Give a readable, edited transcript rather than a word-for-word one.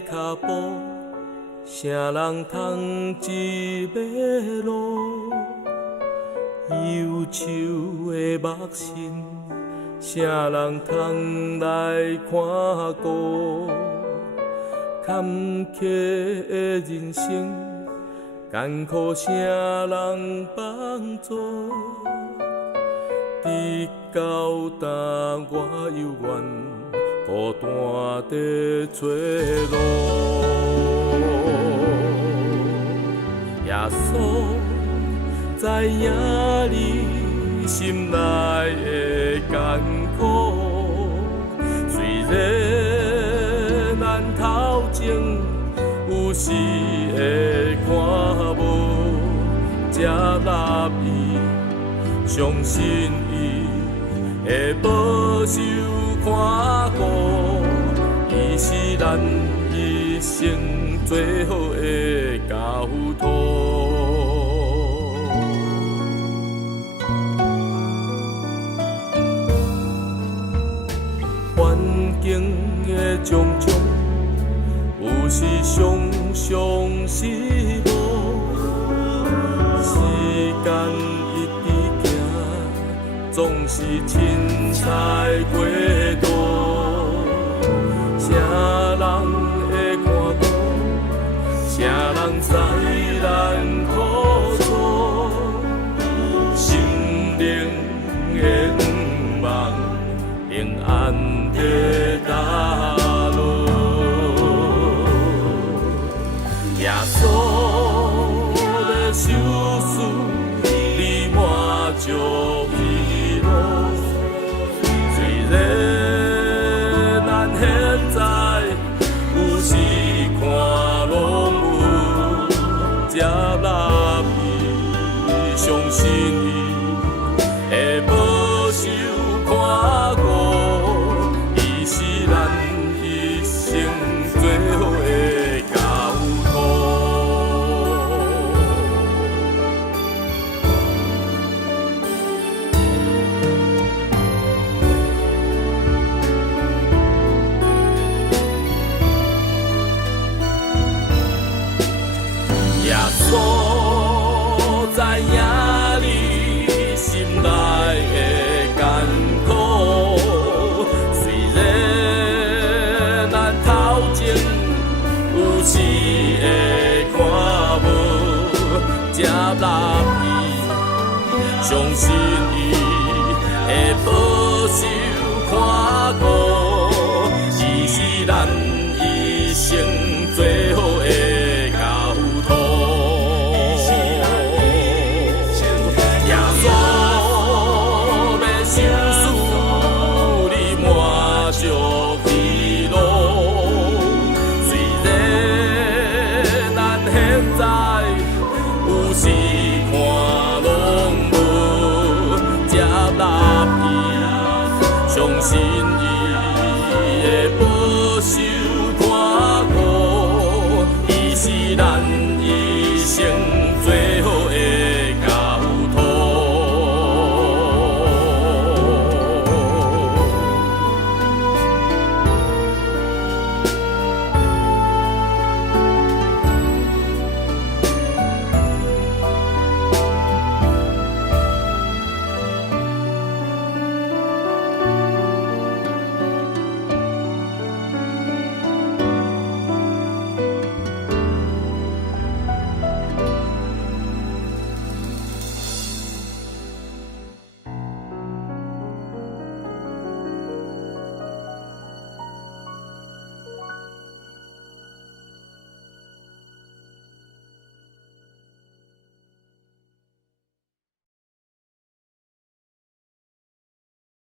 脚步，啥人通一马路？忧愁的目神，啥人通来看顾？坎坷的人生，艰苦啥人帮助？直到当我犹原孤单地找路，耶稣知影你心内的艰苦，虽然咱头前有时会看无，接纳伊，相信伊会保守看顾，伊是咱一生最好的交托。环境的种种，有时常常失落，时间一直行，总是凊彩过度。啥人会看顾？啥人知咱苦楚？心灵的愿望，平安的踏路。耶稣的手势，你满足喜乐。虽然咱现在有时看拢有，接纳伊，相信伊会保守看顾，伊是咱一生最好的交托。耶稣知影你心内的艰苦，虽然咱头前有时会看无，接纳伊，相信伊会保守看顾，伊是咱一生最好的交托。耶稣要受死，你满足喜乐。虽然咱现在有时看拢无，接纳伊，相信伊